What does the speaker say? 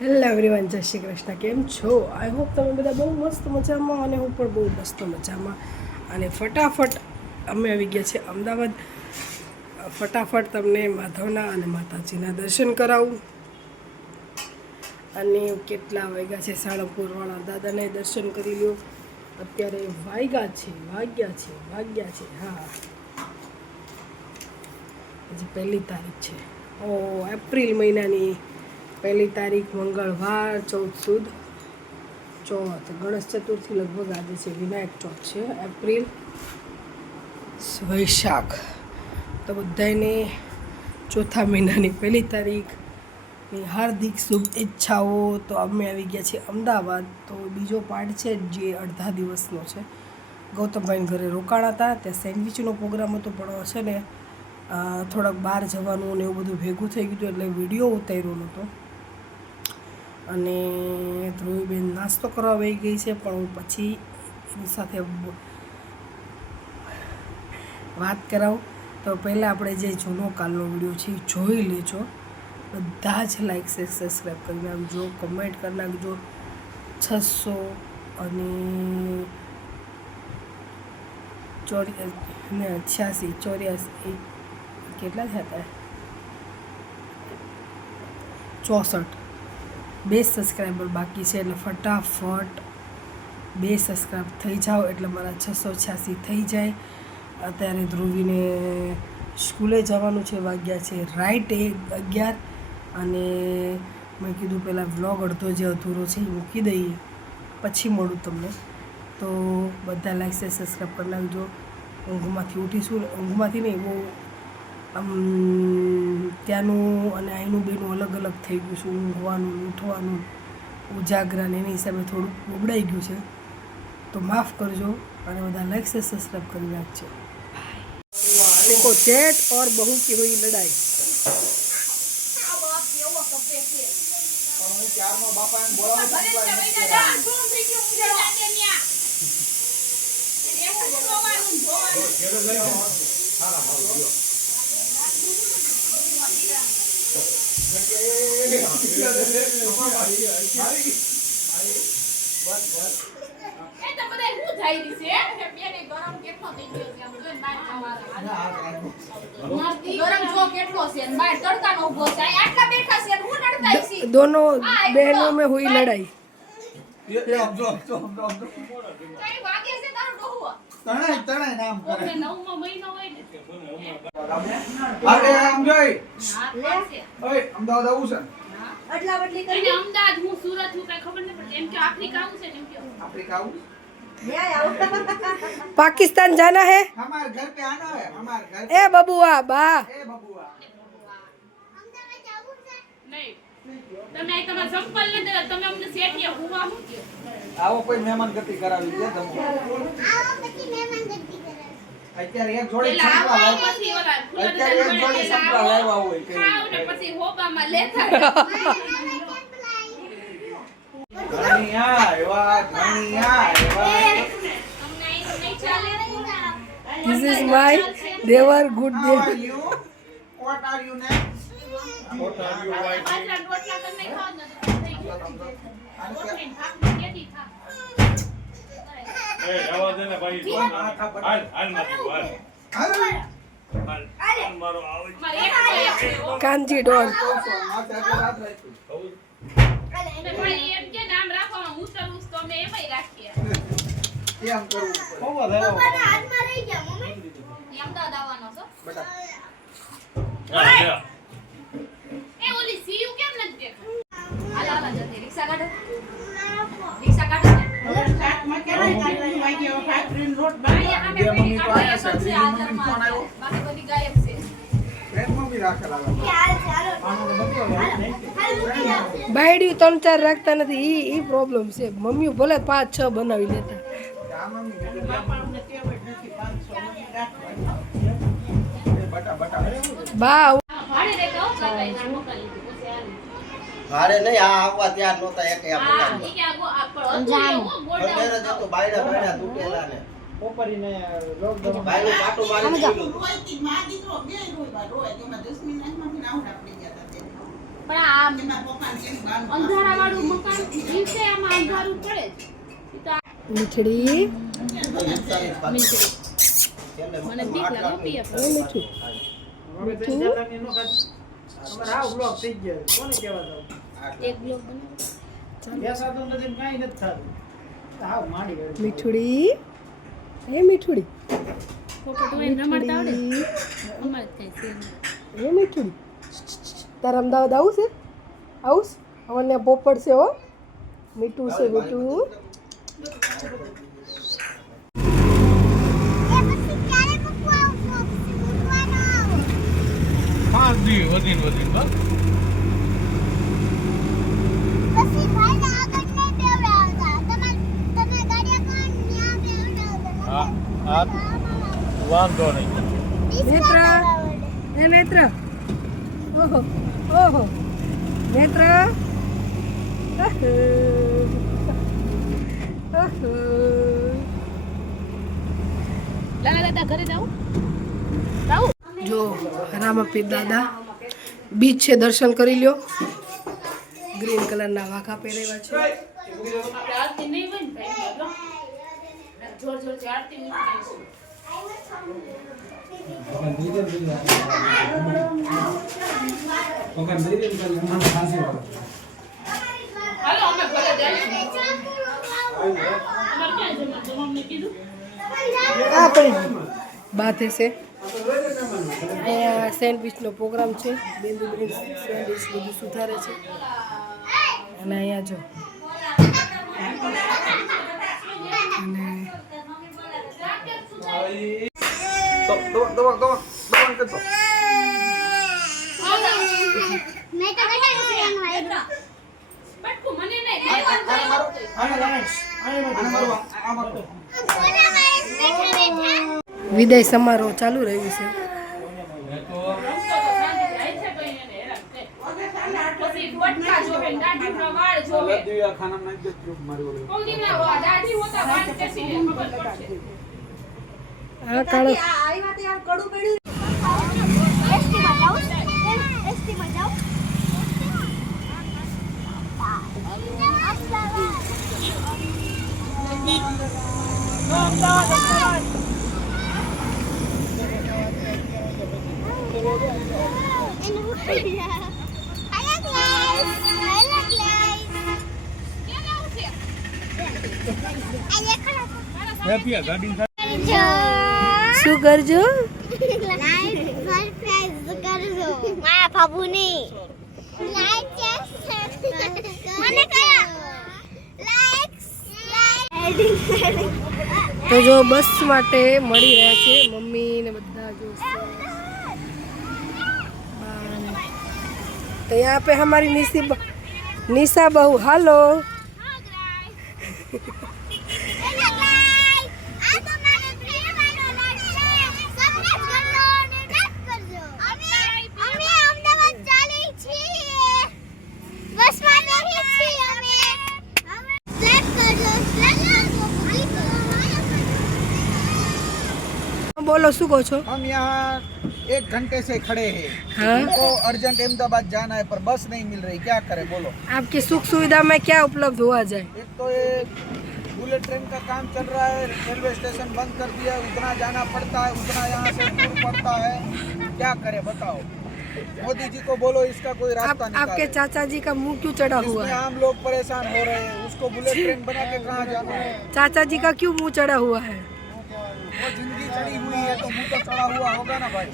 Hello everyone, જય શ્રી કૃષ્ણ. કેમ છો? આઈ હોપ તમે બધા બહુ મસ્ત મજામાં અને હું પણ બહુ મસ્ત મજામાં. અને ફટાફટ અમે આવી ગયા છે અમદાવાદ. ફટાફટ તમને માધવના અને માતાજીના દર્શન કરાવું. અને કેટલા વાગ્યા છે? સાળંગપુરવાળા દાદાને દર્શન કરી લો. અત્યારે વાગ્યા છે હા, હજી 1 તારીખ છે. એપ્રિલ મહિનાની 1 તારીખ મંગળવાર, 14 સુદ ચોથ, ગણેશ ચતુર્થી લગભગ આજે છે, વિનાયક ચોથ છે. એપ્રિલ વૈશાખ, તો બધાને ચોથા મહિનાની 1 તારીખની હાર્દિક શુભેચ્છાઓ. તો અમે આવી ગયા છીએ અમદાવાદ. તો બીજો પાર્ટ છે જે અડધા દિવસનો છે. ગૌતમભાઈને ઘરે રોકાણા હતા, ત્યાં સેન્ડવિચનો પ્રોગ્રામ હતો, પણ છે ને થોડાક બહાર જવાનું ને એવું બધું ભેગું થઈ ગયું હતું, એટલે વિડીયો ઉતાર્યો નહોતો. અને ધ્રુવીબેન નાસ્તો કરવા વહી ગઈ છે, પણ હું પછી એની સાથે વાત કરાવું. તો પહેલાં આપણે જે જૂનો કાલનો વિડીયો છે એ જોઈ લેજો. બધા જ લાઈક શેર સબસ્ક્રાઈબ કરી નાખજો, કમેન્ટ કરી નાખજો. 686 કેટલા થયા હતા? 64 2 સબસ્ક્રાઈબર બાકી છે, એટલે ફટાફટ 2 સબસ્ક્રાઈબ થઈ જાઓ એટલે મારા 686 થઈ જાય. અત્યારે ધ્રુવીને સ્કૂલે જવાનું છે, વાગ્યા છે રાઈટ 11. અને મેં કીધું પહેલાં વ્લોગ અડધો જે અધૂરો છે એ મૂકી દઈએ, પછી મળું તમને. તો બધા લાઈક છે, સબસ્ક્રાઈબ કરી નાખજો. ઊંઘમાંથી ઉઠીશું, ઊંઘમાંથી નહીં, બહુ આમ ત્યાંનું અને અહીંનું બેનું અલગ અલગ થઈ ગયું છે. ઊંઘવાનું, ઉઠવાનું, ઉજાગરા ને એની હિસાબે થોડુંક ઉબડાઈ ગયું છે, તો માફ કરજો. અને બધા લાઈક से सब्सक्राइब કરી નાખજો. देखो जेठ और बहू की हुई लड़ाई. दोनों बहनों में हुई लड़ाई. पाकिस्तान जाना है, हमारे घर पे आना है, हमारे घर ए बबुआ बा. ए बबुआ नहीं તમે તમાર સંપલ ન દે, તમે અમને સેટિયા હુવા હું કે આવો કોઈ મહેમાન ગતિ કરાવી દે તમે. આવો પછી મહેમાન ગતિ કરે. અત્યારે એક જોડી પેલા સંપલા આવો લાવ્યા. પછી ઓલા અત્યારે એક જોડી સંપલા લાવ્યા હોય કે ખાવ ને પછી હોબામાં લેતા ઘણીયા એવા ઘણીયા એવા. અમને અહીં નહીં ચાલે. This is my they were good How day. are you? What are you name? પાછા રોટલા તમે ખાવ ને તો થઈ ગયું. રોટલી ભાત કેદી ખા. એ આવા દે ને ભાઈ હાલ હાલ મારો હાલ હાલ મારો આવે મારે એક છે કાનજી ડોર. તમે ભાઈ એમ કે નામ રાખવામાં ઉતરવું તો અમે એમય રાખીએ. કેમ કરવું પડે? પપ્પાના હાથમાં રહી ગયા મમ્મી. ઈ અમદાવાદ આવવાનો છો. બેટા હા એ ઓલી સીયુ કેમ નથી દેખાતી? હાલ હાલ જતી રિક્ષા કાઢો. રિક્ષા કાઢો ને. અહીંયા અમે બે મમ્મી તો કાઢો, આયા છે. પછી બે મમ્મી ફોન હાજરમાં આવ્યો. બાકી બધી ગાયબ છે. એક મમ્મી રાખેલા હતા. હાલ ચાલો. આનો બતાવો. હાલ મૂકી જાઓ. બાયડી 3-4 રાખતા નથી, ઈ પ્રોબ્લેમ છે. મમ્મી ભલે 5-6 બનાવી લેતા. આ મમ્મી કીધું બે મમ્મી. એ બટા બટા. બા ભાડે રહેતા હો કાકાએ ના મોકલી દીધું. પછી હાલ. ભાડે નહીં આ આવવા ત્યાં નહોતા એક હા, ઈ કે આગો આ પણ હતું એવું ગોડાઉન. ખંડેર જ હતું બાયડા બાયડા તૂટેલા ને પોપરીને લોકડાઉન બાયડું પાટું મારી દીધું. પણ આ અંધારાવાળું મકાન દિવસે આમાં અંધારું પડે જ. ઈ તો આ મીઠડી મીઠડી. મને બીક લાગે હો પીએ. મીઠું હવે તો ઇન્ડિયાની નો ખાત. અમારે આ બ્લોક થઈ ગયો. કોને કહેવા દઉં? એક બ્લોક બનાવો. બેસાતું નથી ને કાંઈ નથી થતું. હાવ માંડી ગયું. મીઠડી એ મીઠડી પોપટ હોય ને રમાડતા આવડે અમારે જ થાય સેમ. એ મીઠડી તારે અમદાવાદ આવું છે આવું અમને પોપડ છે હો મીઠું છે મીઠું એ પછી ક્યારે મૂકવા આવશો? પછી મૂકવાનો આવો. 5 દી વધીને બસ. પછી ભાઈને આગળ નહીં બેવડાવતા. તમે ગાડીયા કોણ ન્યા બેવડાવતા. હા, હા. વાંધો નહીં. નેત્ર એ નેત્ર ઓહો ઓહો નેત્ર આહો. આહો. લાલા દાદા ઘરે જાઉં જાઉં. જો રામાપીર દાદા બીચ છે દર્શન કરી લ્યો ગ્રીન કલરના વાઘા પહેરેવા છે આપણે આરતી નહીં હોય ને ભાઈ જો. જોર જોરથી આરતી મૂકી દઈશું. હાલો અમે ઘરે જઈશું. તમારે ક્યાં જમવાનું કીધું? આ પડી બાત છે અહીંયા સેન્ડવિચનો પ્રોગ્રામ છે બિંદુ બેન સેન્ડવિચ બધું સુધારે છે અને અહીંયા જો અને દવા કરતો. મેં તો કટાઈ ઉતરવાનું આવ્યું. પટકું મને નહીં. આને મારો આ મારો. કોના મારે બેઠા બેઠા. વિદાય સમારોહ ચાલુ રહ્યું છે પછી પટકા જોવે ને દાઢીના વાળ જોવે. ખાના નાખ દે મારી ઓલી. કોદીના દાઢી હોતા વાળ કેસી લે ખબર પડશે. આ કાળો એસટીમાં જાઉં? એસટીમાં જાઉં? હેપી ગાડી શું કરજો લાઈક સરપ્રાઈઝ કરજો મારા બાબુની લાઈક મને કયા લાઈક તો જો બસ માટે મળી રહ્યા છે મમ્મી ને બધા જો तो यहाँ पे हमारी निशा बहू हेलो बोलो शू कहो छो हम यहाँ 1 घंटे से खड़े हैं। हाँ? हमको अर्जेंट अहमदाबाद जाना है पर बस नहीं मिल रही, क्या करें बोलो। आपकी सुख सुविधा में क्या उपलब्ध हुआ जाए? एक तो ये बुलेट ट्रेन का काम चल रहा है, रेलवे स्टेशन बंद कर दिया है, उतना जाना पड़ता है, उतना यहाँ से दूर पड़ता है, क्या करें बताओ। मोदी जी को बोलो इसका कोई रास्ता आपके निकाले। चाचा जी का मुंह क्यों चढ़ा हुआ इसमें है? आम लोग परेशान हो रहे हैं, उसको बुलेट ट्रेन बना के कहाँ जाना है। चाचा जी का क्यों मुंह चढ़ा हुआ है? वो जिंदगी चढ़ी हुई है तो मुँह तो चढ़ा हुआ होगा ना भाई।